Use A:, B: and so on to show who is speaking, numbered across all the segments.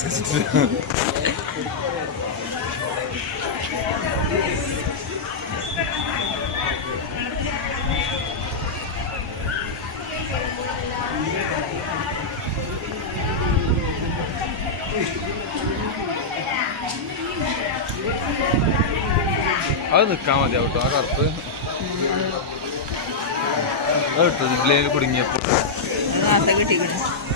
A: sesi. அது gamma தேவட்டும் அகார்ப்பு அது குடிங்க
B: எப்போ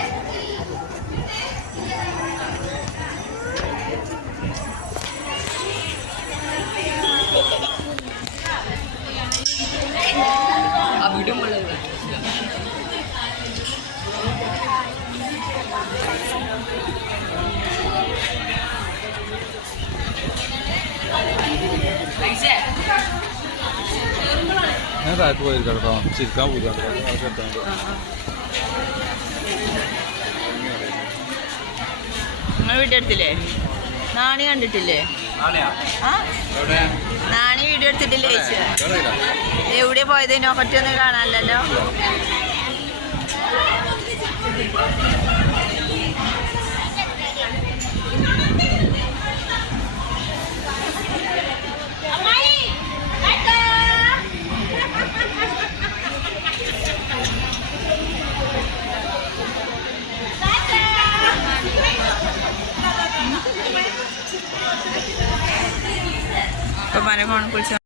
A: ഞാൻ താഴത്ത് പോയി കേട്ടോ ചിരിക്കാൻ പോയിട്ടോ
B: നിങ്ങൾ വീട്ടിൽ എടുത്തില്ലേ നാണി കണ്ടിട്ടില്ലേ നാണി വീഡിയോ എടുത്തിട്ടില്ലേ എവിടെ പോയതിനോ പറ്റിയൊന്നും കാണാനല്ലോ Thank you. तो मैंने कौन कुछ